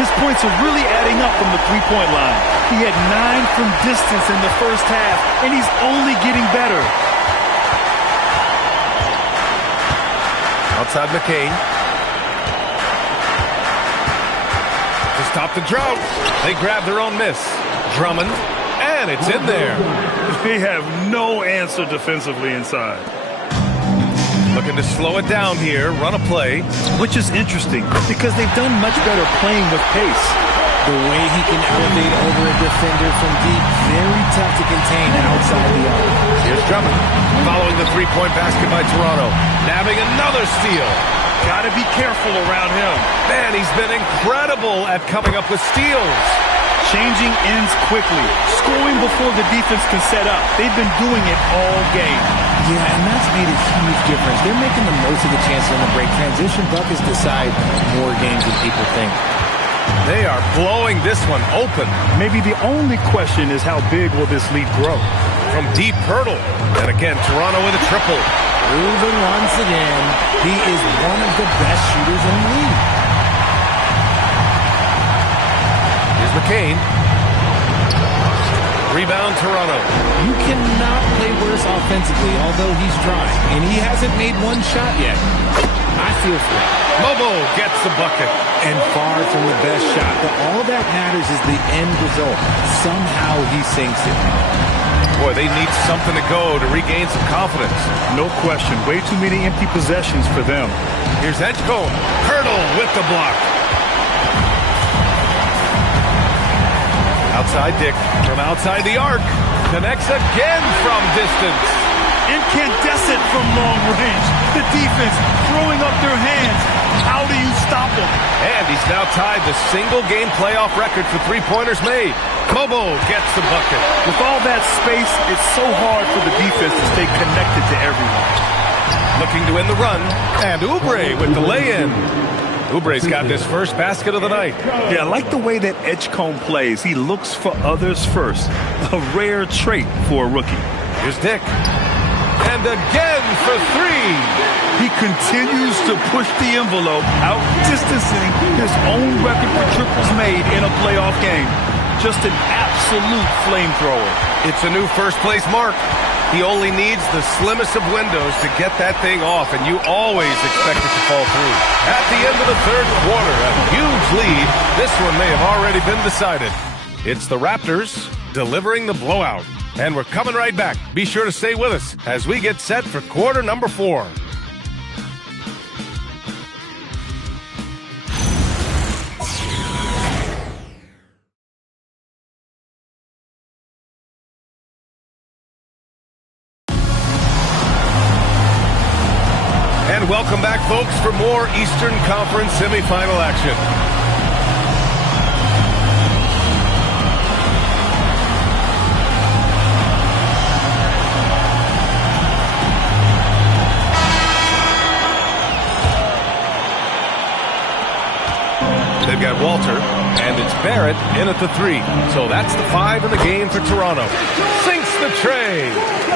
His points are really adding up from the three-point line. He had 9 from distance in the first half, and he's only getting better. Outside McCain. To stop the drought, they grab their own miss. Drummond, and it's in there. They have no answer defensively inside. Looking to slow it down here, run a play. Which is interesting, because they've done much better playing with pace. The way he can elevate over a defender from deep, very tough to contain outside the arc. Here's Drummond, following the three-point basket by Toronto. Nabbing another steal. Gotta be careful around him. Man, he's been incredible at coming up with steals. Changing ends quickly, scoring before the defense can set up. They've been doing it all game. Yeah, and that's made a huge difference. They're making the most of the chances on the break. Transition buckets decide more games than people think. They are blowing this one open. Maybe the only question is how big will this lead grow? From deep Hurdle. And again, Toronto with a triple. Proven once again, he is one of the best shooters in the league. Here's McCain. Rebound, Toronto. You cannot play worse offensively, although he's trying. And he hasn't made one shot yet. I feel for him. Mobo gets the bucket. And far from the best shot. But all that matters is the end result. Somehow he sinks it. Boy, they need something to go to regain some confidence. No question. Way too many empty possessions for them. Here's Edgecombe. Hurdle with the block. Outside Dick from outside the arc. Connects again from distance. Incandescent from long range. The defense throwing up their hands. How do you stop him? And he's now tied the single-game playoff record for three-pointers made. Mobo gets the bucket. With all that space, it's so hard for the defense to stay connected to everyone. Looking to win the run. And Oubre with the lay-in. Oubre's got his first basket of the night. Yeah, I like the way that Edgecombe plays. He looks for others first. A rare trait for a rookie. Here's Dick. And again for three. He continues to push the envelope, out-distancing his own record for triples made in a playoff game. Just an absolute flamethrower. It's a new first-place mark. He only needs the slimmest of windows to get that thing off, and you always expect it to fall through. At the end of the third quarter, a huge lead. This one may have already been decided. It's the Raptors delivering the blowout. And we're coming right back. Be sure to stay with us as we get set for quarter number 4. And welcome back, folks, for more Eastern Conference Semifinal action. They've got Walter, and it's Barrett in at the 3. So that's the 5 in the game for Toronto. Sinks the tray.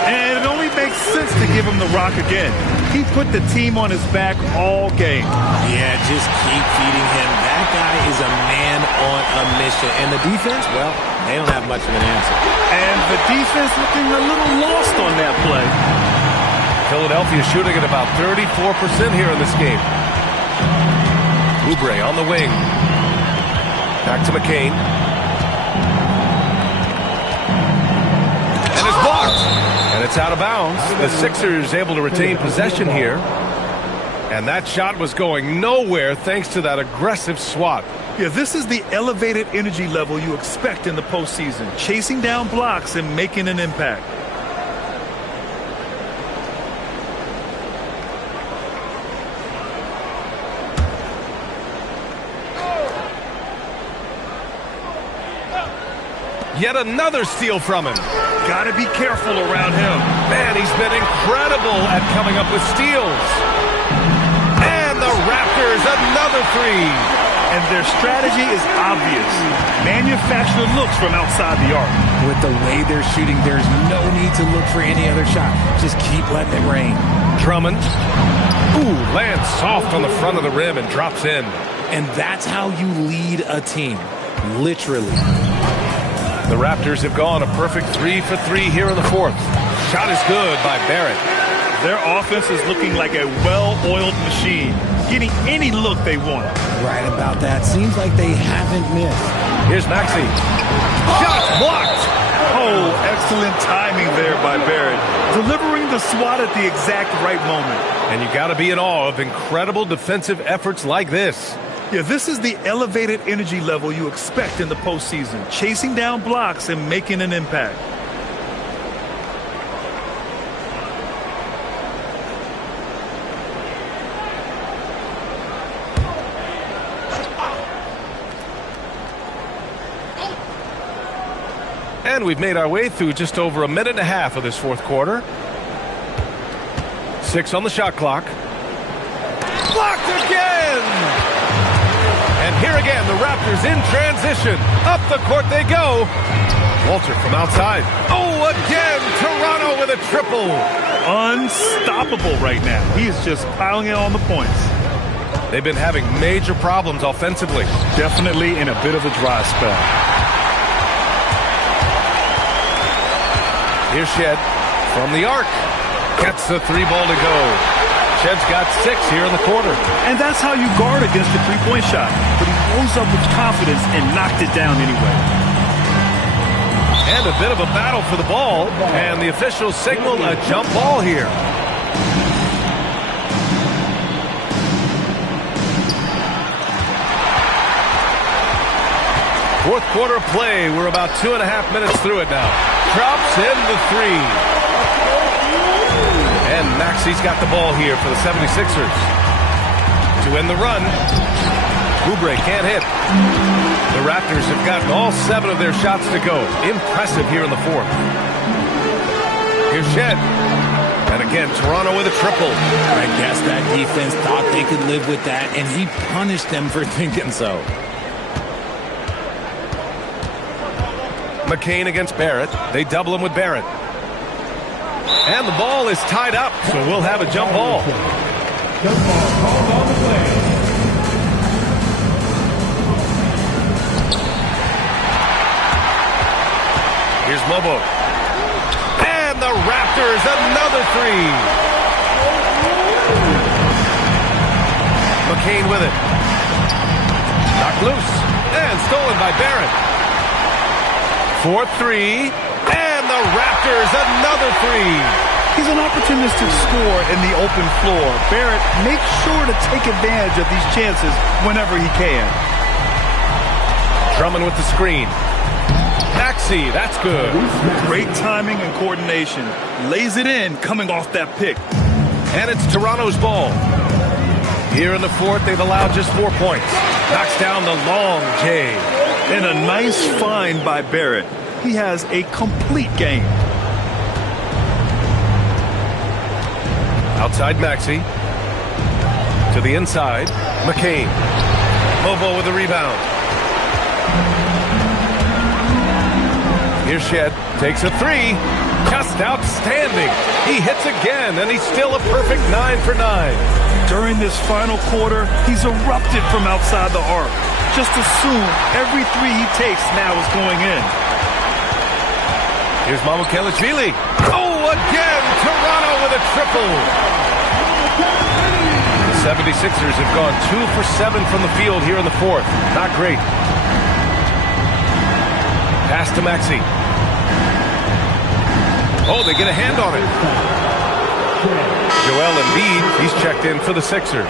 And it only makes sense to give him the rock again. He put the team on his back all game. Yeah, just keep feeding him. That guy is a man on a mission. And the defense, well, they don't have much of an answer. And the defense looking a little lost on that play. Philadelphia shooting at about 34% here in this game. Oubre on the wing. Back to McCain. And it's blocked. And it's out of bounds. The Sixers able to retain possession here. And that shot was going nowhere thanks to that aggressive swat. Yeah, this is the elevated energy level you expect in the postseason. Chasing down blocks and making an impact. Yet another steal from him. Got to be careful around him. Man, he's been incredible at coming up with steals. And the Raptors, another 3. And their strategy is obvious. Manufacture looks from outside the arc. With the way they're shooting, there's no need to look for any other shot. Just keep letting it rain. Drummond. Ooh, lands soft on the front of the rim and drops in. And that's how you lead a team. Literally. The Raptors have gone a perfect 3 for 3 here in the 4th. Shot is good by Barrett. Their offense is looking like a well-oiled machine, getting any look they want. Right about that. Seems like they haven't missed. Here's Maxey. Shot blocked. Oh, excellent timing there by Barrett. Delivering the swat at the exact right moment. And you got to be in awe of incredible defensive efforts like this. Yeah, this is the elevated energy level you expect in the postseason. Chasing down blocks and making an impact. And we've made our way through just over a minute and a half of this fourth quarter. 6 on the shot clock. Blocked again! And here again, the Raptors in transition. Up the court they go. Walter from outside. Oh, again, Toronto with a triple. Unstoppable right now. He is just piling it on the points. They've been having major problems offensively. Definitely in a bit of a dry spell. Here's Shed from the arc. Gets the 3-ball to go. Shed's got 6 here in the quarter. And that's how you guard against the three-point shot. But he rose up with confidence and knocked it down anyway. And a bit of a battle for the ball. And the officials signal a jump ball here. Fourth quarter play. We're about 2.5 minutes through it now. Drops in the 3. And Maxi's got the ball here for the 76ers. To end the run. Oubre can't hit. The Raptors have gotten all 7 of their shots to go. Impressive here in the fourth. Here's Shed. And again, Toronto with a triple. I guess that defense thought they could live with that, and he punished them for thinking so. McCain against Barrett. They double him with Barrett. And the ball is tied up, so we'll have a jump ball. Jump ball called on the play. Here's Mobo. And the Raptors, another 3. McCain with it. Knocked loose. And stolen by Barrett. 4-3, and the Raptors another 3. He's an opportunistic scorer in the open floor. Barrett makes sure to take advantage of these chances whenever he can. Drummond with the screen. Maxey, that's good. Great timing and coordination. Lays it in coming off that pick. And it's Toronto's ball. Here in the fourth, they've allowed just 4 points. Knocks down the long J. And a nice find by Barrett. He has a complete game. Outside Maxey. To the inside. McCain. Mobo with the rebound. Here's Shed. Takes a 3. Just outstanding. He hits again, and he's still a perfect 9 for 9. During this final quarter, he's erupted from outside the arc. Just assume every 3 he takes now is going in. Here's Mamukelashvili. Oh, again, Toronto with a triple. The 76ers have gone 2 for 7 from the field here in the fourth. Not great. Pass to Maxey. Oh, they get a hand on it. Joel Embiid, he's checked in for the Sixers.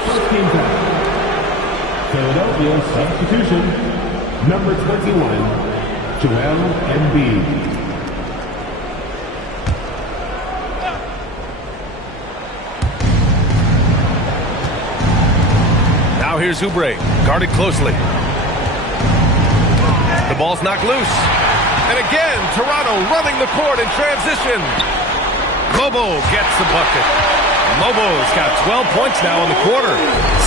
Philadelphia substitution, number 21, Joel Embiid. Now here's Oubre, guarded closely. The ball's knocked loose. And again, Toronto running the court in transition. Mobo gets the bucket. Mobo's got 12 points now in the quarter.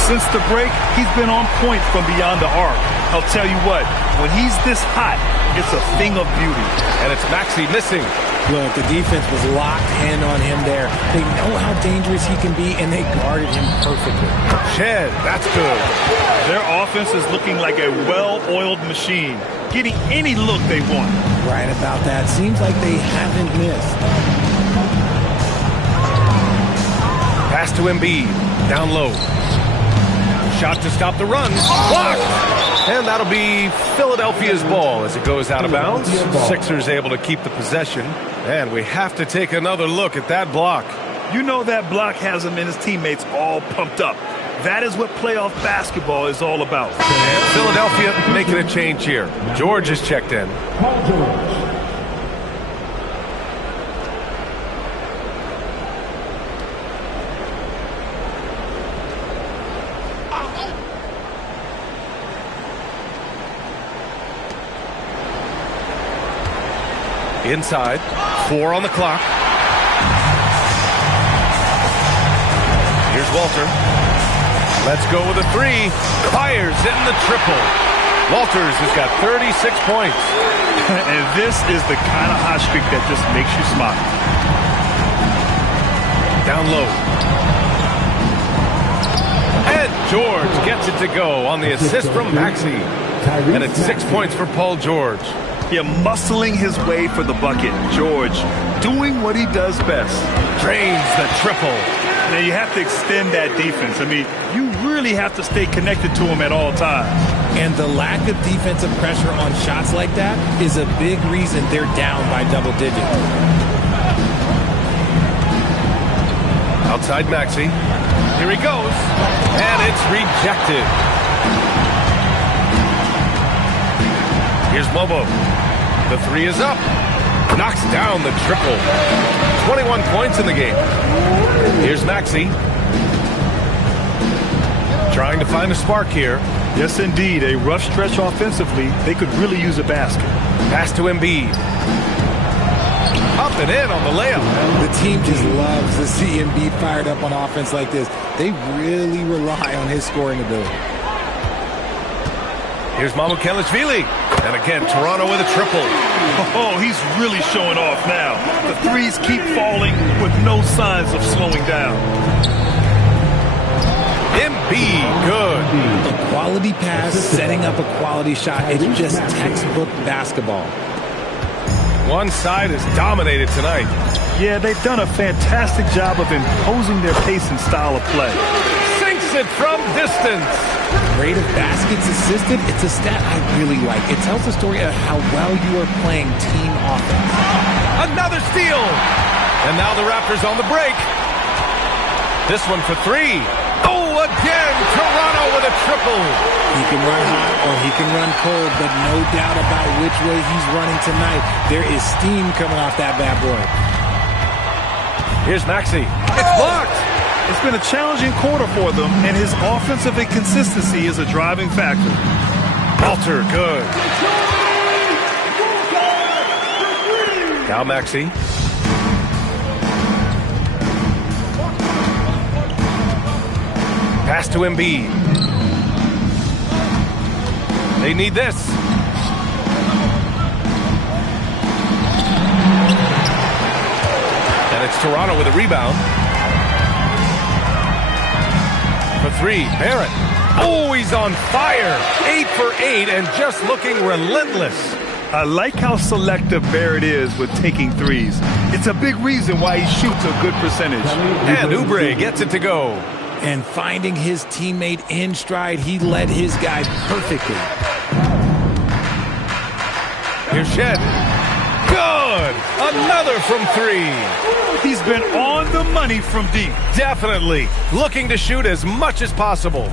Since the break, he's been on point from beyond the arc. I'll tell you what, when he's this hot, it's a thing of beauty. And it's Maxey missing. Look, the defense was locked in on him there. They know how dangerous he can be, and they guarded him perfectly. Shed, that's good. Their offense is looking like a well-oiled machine, getting any look they want. Right about that. Seems like they haven't missed. Pass to Embiid, down low. Shot to stop the run. Blocked! And that'll be Philadelphia's ball as it goes out of bounds. Sixers able to keep the possession. And we have to take another look at that block. You know that block has him and his teammates all pumped up. That is what playoff basketball is all about. And Philadelphia making a change here. George is checked in. Paul George. Inside, 4 on the clock. Here's Walter. Let's go with a 3. Fires in the triple. Walters has got 36 points. And this is the kind of hot streak that just makes you smile. Down low. And George gets it to go on the assist from Maxey. And it's 6 points for Paul George. Yeah, muscling his way for the bucket. George doing what he does best. Drains the triple. Now you have to extend that defense. I mean, you really have to stay connected to him at all times. And the lack of defensive pressure on shots like that is a big reason they're down by double digits. Outside Maxey. Here he goes. And it's rejected. Here's Mobo. The 3 is up. Knocks down the triple. 21 points in the game. Here's Maxey. Trying to find a spark here. Yes, indeed. A rough stretch offensively. They could really use a basket. Pass to Embiid. Up and in on the layup. The team just loves to see Embiid fired up on offense like this. They really rely on his scoring ability. Here's Mamukelashvili. And again, Toronto with a triple. Oh, he's really showing off now. The threes keep falling with no signs of slowing down. Embiid, good. A quality pass, setting up a quality shot. It's just textbook basketball. One side is dominated tonight. Yeah, they've done a fantastic job of imposing their pace and style of play. Sinks it from distance. Rate of baskets assisted, it's a stat I really like. It tells the story of how well you are playing team offense. Another steal. And now the Raptors on the break. This one for 3. Oh, again, Toronto with a triple. He can run hot or he can run cold, but no doubt about which way he's running tonight. There is steam coming off that bad boy. Here's Maxey. It's blocked. It's been a challenging quarter for them, and his offensive inconsistency is a driving factor. Walter, good. Now Maxey. Pass to Embiid. They need this. And it's Toronto with a rebound. For 3, Barrett. Oh, he's on fire. 8 for 8 and just looking relentless. I like how selective Barrett is with taking threes. It's a big reason why he shoots a good percentage. And Oubre gets it to go. And finding his teammate in stride, he led his guy perfectly. Here's Shed. Good. Another from 3. He's been on the money from deep. Definitely. Looking to shoot as much as possible.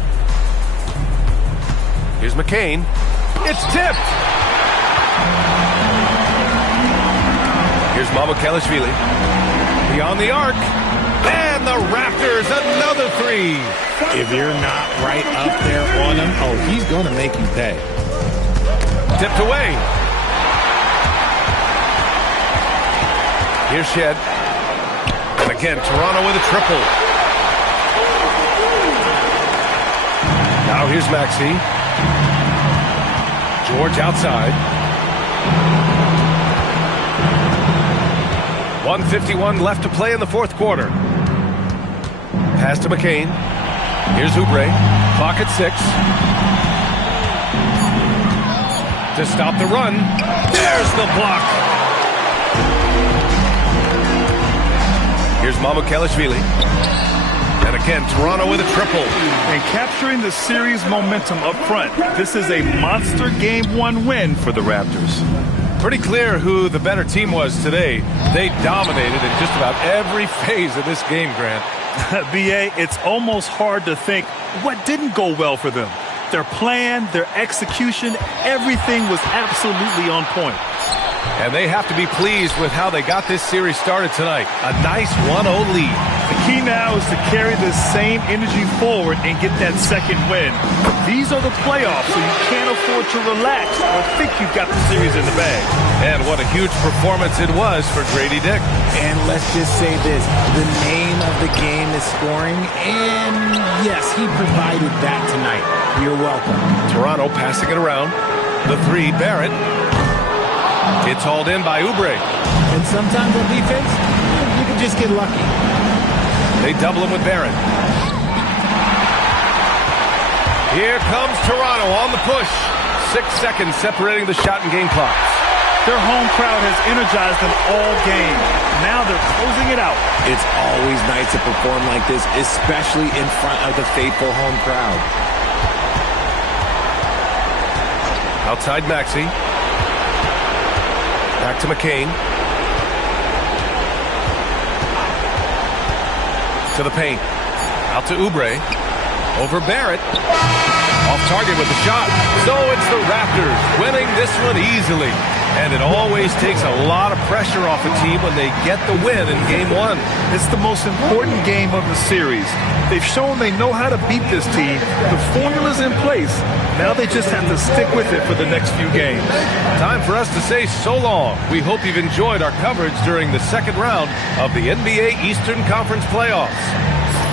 Here's McCain. It's tipped. Here's Mamukelashvili. Beyond the arc. And the Raptors, another 3. If you're not right up there on him, oh, he's going to make you pay. Tipped away. Here's Shed. And again, Toronto with a triple. Now here's Maxey. George outside. 1:51 left to play in the fourth quarter. Pass to McCain. Here's Oubre. Clock at 6. To stop the run. There's the block. Here's Mamukelashvili. And again, Toronto with a triple. And capturing the series momentum up front. This is a monster Game 1 win for the Raptors. Pretty clear who the better team was today. They dominated in just about every phase of this game, Grant. B.A., it's almost hard to think what didn't go well for them. Their plan, their execution, everything was absolutely on point. And they have to be pleased with how they got this series started tonight. A nice 1-0 lead. The key now is to carry this same energy forward and get that second win. These are the playoffs, so you can't afford to relax or think you've got the series in the bag. And what a huge performance it was for Grady Dick. And let's just say this, the name of the game is scoring, and yes, he provided that tonight. You're welcome. Toronto passing it around. The three, Barrett. It's hauled in by Oubre. And sometimes on defense, you can just get lucky. They double him with Barrett. Here comes Toronto on the push. 6 seconds separating the shot and game clocks. Their home crowd has energized them all game. Now they're closing it out. It's always nice to perform like this, especially in front of the faithful home crowd. Outside Maxey. Back to McCain. To the paint. Out to Oubre. Over Barrett. Off target with the shot. So it's the Raptors winning this one easily. And it always takes a lot of pressure off a team when they get the win in Game 1. It's the most important game of the series. They've shown they know how to beat this team. The formula's in place. Now they just have to stick with it for the next few games. Time for us to say so long. We hope you've enjoyed our coverage during the second round of the NBA Eastern Conference Playoffs.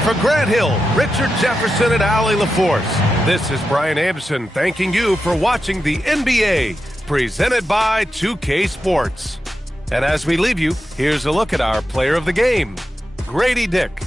For Grant Hill, Richard Jefferson, and Allie LaForce, this is Brian Anderson thanking you for watching the NBA, presented by 2K Sports. And as we leave you, here's a look at our player of the game, Grady Dick.